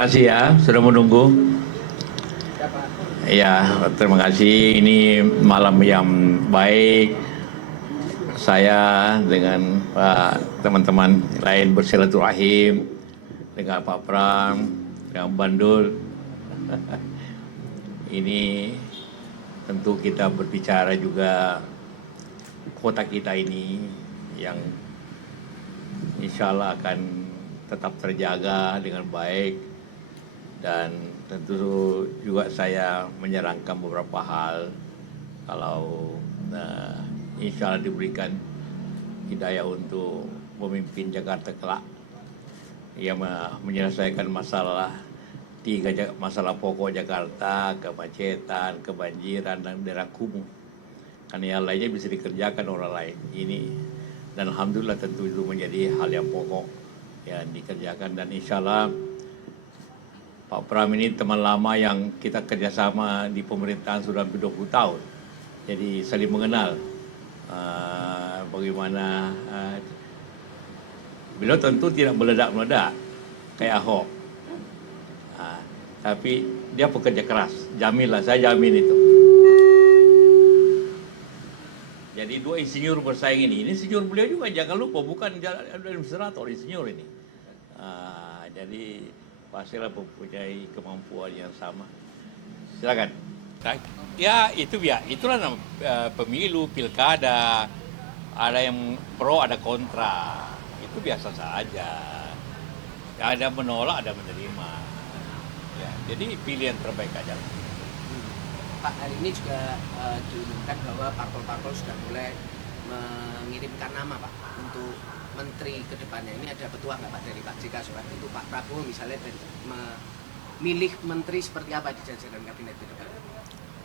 Terima kasih ya, sudah menunggu. Ya, terima kasih. Ini malam yang baik. Saya dengan teman-teman lain bersilaturahim dengan Pak Pram, dengan Bandul. Ini tentu kita berbicara juga kota kita ini yang insya Allah akan tetap terjaga dengan baik. Dan tentu juga saya menyarankan beberapa hal kalau insya Allah diberikan hidayah untuk memimpin Jakarta kelak yang menyelesaikan masalah pokok Jakarta, kemacetan, kebanjiran, dan daerah kumuh. Karena yang lainnya bisa dikerjakan orang lain. Ini dan alhamdulillah tentu itu menjadi hal yang pokok yang dikerjakan, dan insya Allah Pak Pram ini teman lama yang kita kerjasama di pemerintahan sudah 20 tahun. Jadi saling mengenal bagaimana beliau tentu tidak meledak-meledak kayak Ahok. Tapi dia pekerja keras, jamin lah, saya jamin itu. Jadi dua insinyur bersaing ini insinyur beliau juga, jangan lupa, bukan administrator, insinyur ini. Jadi pastilah mempunyai kemampuan yang sama. Silakan. Ya itu ya, itulah pemilu, pilkada, ada yang pro, ada kontra, itu biasa saja. Ada menolak, ada menerima. Ya, jadi pilihan terbaik aja. Pak, hari ini juga diumumkan bahwa parpol-parpol sudah mulai mengirimkan nama Pak untuk menteri ke depannya. Ini ada petuah nggak Pak dari Pak JK soal itu Pak Prabowo misalnya memilih menteri seperti apa di jajaran kabinet ke depan?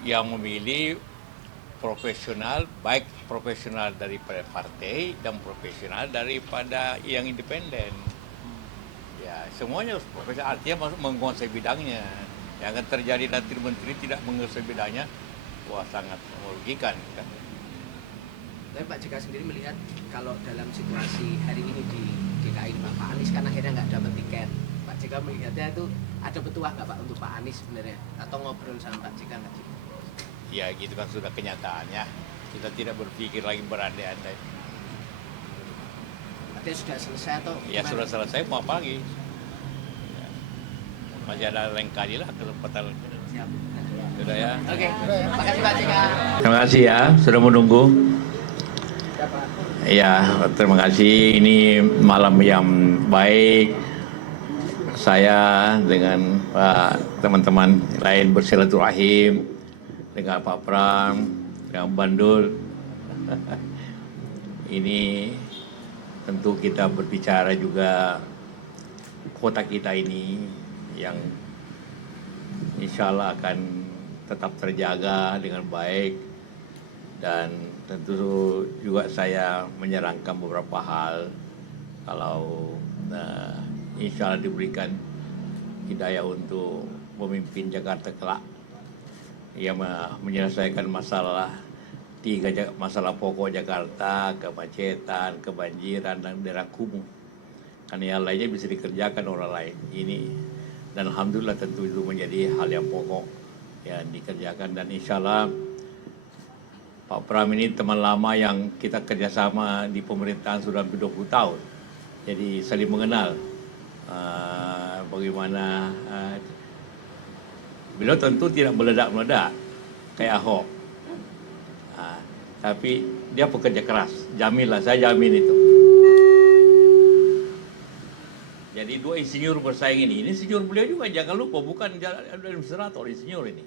Yang memilih profesional, baik profesional daripada partai dan profesional daripada yang independen. Ya, semuanya harus profesional, artinya menguasai bidangnya. Yang akan terjadi nanti menteri tidak menguasai bidangnya, wah sangat merugikan kan. Tapi Pak JK sendiri melihat kalau dalam situasi hari ini di DKI Pak Anies kan akhirnya nggak dapat tiket. Pak JK melihatnya itu ada petuah nggak Pak untuk Pak Anies sebenarnya? Atau ngobrol sama Pak JK nggak sih? Ya gitu kan sudah kenyataannya. Kita tidak berpikir lagi berandai-andai. Artinya sudah selesai atau ya gimana? Sudah selesai, mau apa lagi? Ya. Masih ada lain kali lah kesempatan. Siap. Sudah ya. Oke, makasih Pak JK. Terima kasih ya, sudah menunggu. Ya, terima kasih. Ini malam yang baik. Saya dengan teman-teman lain bersilaturahim dengan Pak Pram, dengan Bandul. Ini tentu kita berbicara juga kota kita ini yang insya Allah akan tetap terjaga dengan baik. Dan tentu juga saya menyarankan beberapa hal kalau insya Allah diberikan hidayah untuk memimpin Jakarta kelak yang menyelesaikan masalah pokok Jakarta, kemacetan, kebanjiran, dan daerah kumuh. Karena yang lainnya bisa dikerjakan orang lain. Ini dan alhamdulillah tentu itu menjadi hal yang pokok yang dikerjakan, dan insya Allah Pak Pram ini teman lama yang kita kerjasama di pemerintahan sudah 20 tahun. Jadi saling mengenal bagaimana beliau tentu tidak meledak-meledak kayak Ahok. Tapi dia pekerja keras, jamin lah, saya jamin itu. Jadi dua insinyur bersaing ini insinyur beliau juga, jangan lupa, bukan administrator, insinyur ini.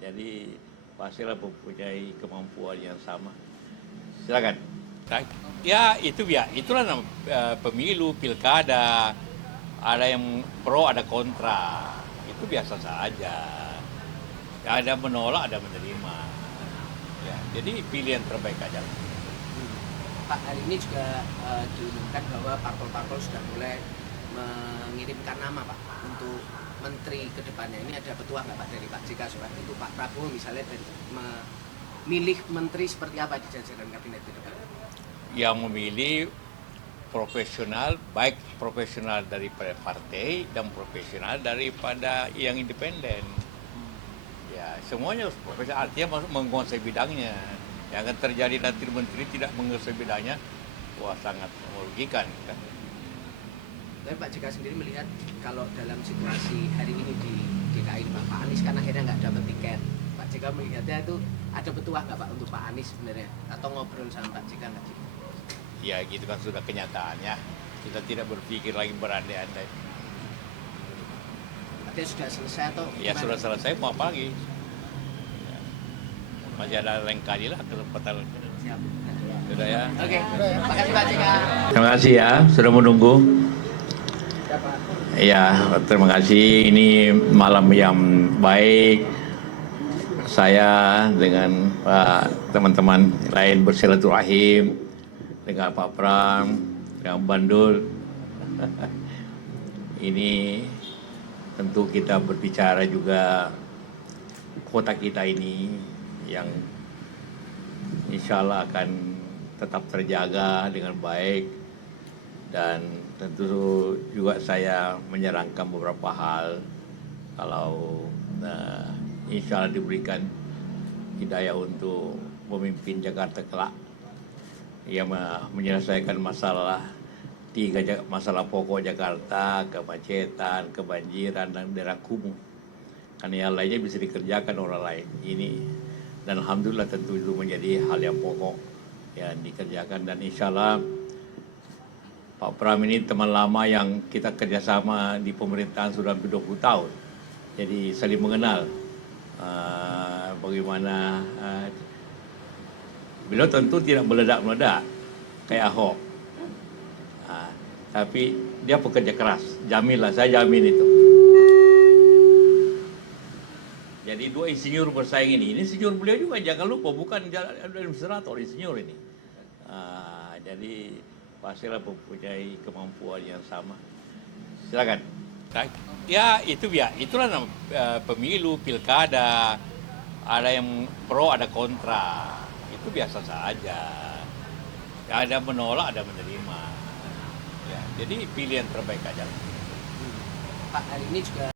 Jadi pastilah mempunyai kemampuan yang sama. Silakan. Ya itu ya, itulah pemilu, pilkada, ada yang pro, ada kontra, itu biasa saja. Ada menolak, ada menerima. Ya, jadi pilihan terbaik aja. Pak, hari ini juga diumumkan bahwa parpol-parpol sudah mulai mengirimkan nama Pak untuk menteri ke depannya. Ini ada petuah nggak Pak dari Pak JK soal itu Pak Prabowo misalnya memilih menteri seperti apa di jajaran kabinet ke depan? Yang memilih profesional, baik profesional daripada partai dan profesional daripada yang independen. Ya, semuanya harus profesional, artinya menguasai bidangnya. Yang akan terjadi nanti menteri tidak menguasai bidangnya, wah sangat merugikan kan. Tapi Pak JK sendiri melihat kalau dalam situasi hari ini di DKI Pak Anies kan akhirnya nggak dapat tiket. Pak JK melihatnya itu ada petuah nggak Pak untuk Pak Anies sebenarnya? Atau ngobrol sama Pak JK nggak sih? Ya gitu kan sudah kenyataannya. Kita tidak berpikir lagi berandai-andai. Artinya sudah selesai atau Ya gimana? sudah selesai, mau apa lagi? Ya. Masih ada lain kali lah kesempatan. Siap. Sudah ya. Oke, makasih Pak JK. Terima kasih ya sudah menunggu. Ya, terima kasih. Ini malam yang baik. Saya dengan teman-teman lain bersilaturahim dengan Pak Pram, dengan Bandul. Ini tentu kita berbicara juga kota kita ini yang insya Allah akan tetap terjaga dengan baik, dan tentu juga saya menyarankan beberapa hal kalau insya Allah diberikan hidayah untuk memimpin Jakarta kelak yang menyelesaikan masalah pokok Jakarta, kemacetan, kebanjiran, dan daerah kumuh. Karena yang lainnya bisa dikerjakan orang lain. Ini dan alhamdulillah tentu itu menjadi hal yang pokok yang dikerjakan, dan insya Allah Pak Pram ini teman lama yang kita kerjasama di pemerintahan sudah hampir 20 tahun. Jadi saling mengenal bagaimana beliau tentu tidak meledak-meledak kayak Ahok. Tapi dia pekerja keras, jaminlah, saya jamin itu. Jadi dua insinyur bersaing ini insinyur beliau juga, jangan lupa, bukan administrator, insinyur ini. Jadi pastilah mempunyai kemampuan yang sama. Silakan. Ya itu itulah pemilu, pilkada, ada yang pro, ada kontra, itu biasa saja. Ada menolak, ada menerima. Ya, jadi pilih yang terbaik aja. Pak, hari ini juga